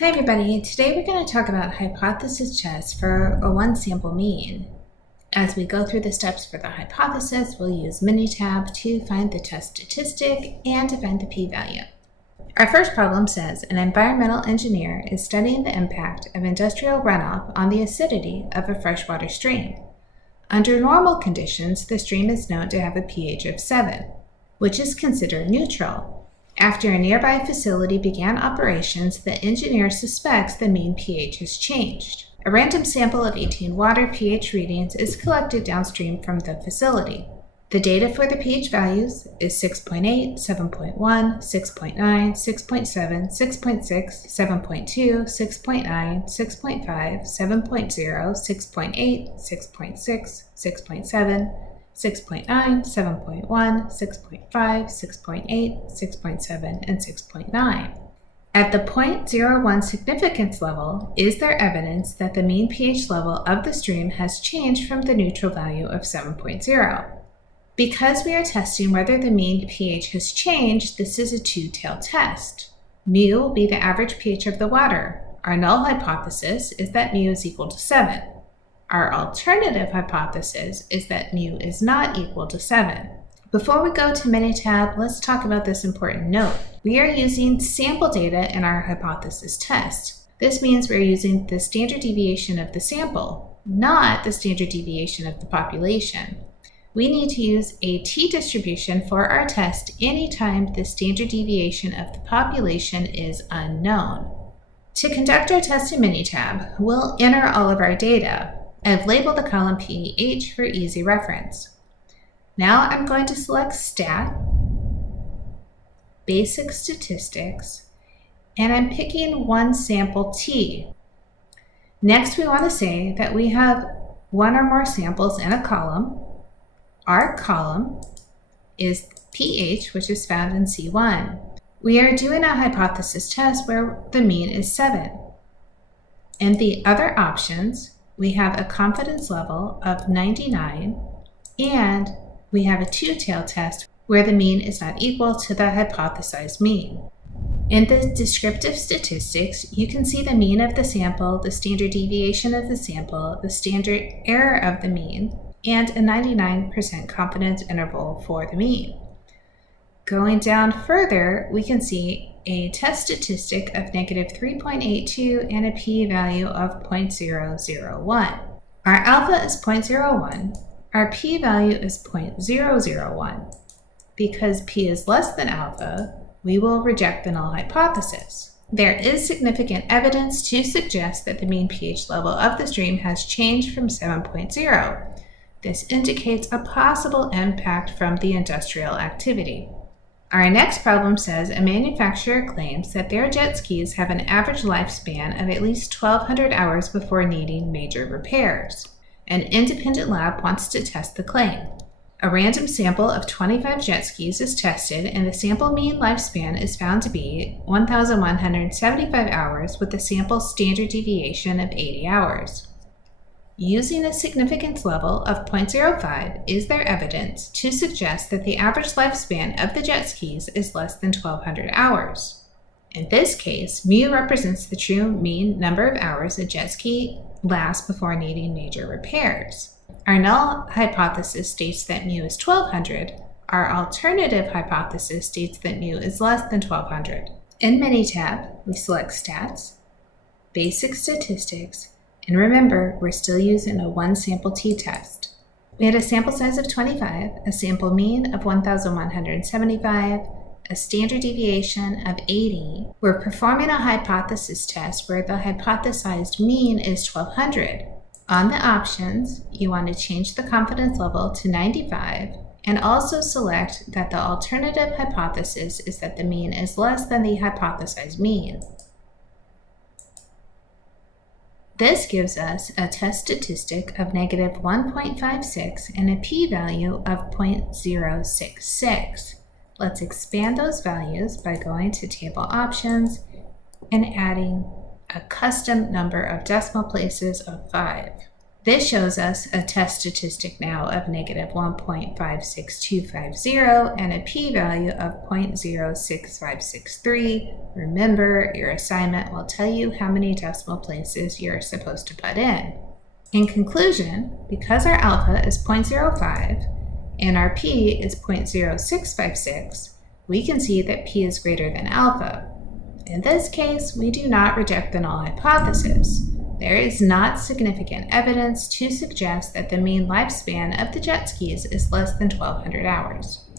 Hi everybody, today we're going to talk about hypothesis tests for a one-sample mean. As we go through the steps for the hypothesis, we'll use Minitab to find the test statistic and to find the p-value. Our first problem says an environmental engineer is studying the impact of industrial runoff on the acidity of a freshwater stream. Under normal conditions, the stream is known to have a pH of 7, which is considered neutral. After a nearby facility began operations, the engineer suspects the mean pH has changed. A random sample of 18 water pH readings is collected downstream from the facility. The data for the pH values is 6.8, 7.1, 6.9, 6.7, 6.6, 7.2, 6.9, 6.5, 7.0, 6.8, 6.6, 6.7, 6.9, 7.1, 6.5, 6.8, 6.7, and 6.9. At the 0.01 significance level, is there evidence that the mean pH level of the stream has changed from the neutral value of 7.0? Because we are testing whether the mean pH has changed, this is a two-tailed test. Mu will be the average pH of the water. Our null hypothesis is that mu is equal to 7. Our alternative hypothesis is that mu is not equal to 7. Before we go to Minitab, let's talk about this important note. We are using sample data in our hypothesis test. This means we're using the standard deviation of the sample, not the standard deviation of the population. We need to use a t-distribution for our test anytime the standard deviation of the population is unknown. To conduct our test in Minitab, we'll enter all of our data. I've labeled the column pH for easy reference. Now I'm going to select Stat, Basic Statistics, and I'm picking one sample T. Next, we want to say that we have one or more samples in a column. Our column is pH, which is found in C1. We are doing a hypothesis test where the mean is 7. In the other options, we have a confidence level of 99, and we have a two-tailed test where the mean is not equal to the hypothesized mean. In the descriptive statistics, you can see the mean of the sample, the standard deviation of the sample, the standard error of the mean, and a 99% confidence interval for the mean. Going down further, we can see a test statistic of -3.82 and a p-value of 0.001. Our alpha is 0.01. Our p-value is 0.001. Because p is less than alpha, we will reject the null hypothesis. There is significant evidence to suggest that the mean pH level of the stream has changed from 7.0. This indicates a possible impact from the industrial activity. Our next problem says a manufacturer claims that their jet skis have an average lifespan of at least 1,200 hours before needing major repairs. An independent lab wants to test the claim. A random sample of 25 jet skis is tested, and the sample mean lifespan is found to be 1,175 hours with the sample standard deviation of 80 hours. Using a significance level of 0.05, is there evidence to suggest that the average lifespan of the jet skis is less than 1,200 hours? In this case, mu represents the true mean number of hours a jet ski lasts before needing major repairs. Our null hypothesis states that mu is 1,200. Our alternative hypothesis states that mu is less than 1,200. In Minitab, we select Stats, Basic Statistics, and remember, we're still using a one-sample t-test. We had a sample size of 25, a sample mean of 1,175, a standard deviation of 80. We're performing a hypothesis test where the hypothesized mean is 1,200. On the options, you want to change the confidence level to 95 and also select that the alternative hypothesis is that the mean is less than the hypothesized mean. This gives us a test statistic of -1.56 and a p-value of 0.066. Let's expand those values by going to Table Options and adding a custom number of decimal places of 5. This shows us a test statistic now of negative 1.56250 and a p-value of 0.06563. Remember, your assignment will tell you how many decimal places you're supposed to put in. In conclusion, because our alpha is 0.05 and our p is 0.0656, we can see that p is greater than alpha. In this case, we do not reject the null hypothesis. There is not significant evidence to suggest that the mean lifespan of the jet skis is less than 1,200 hours.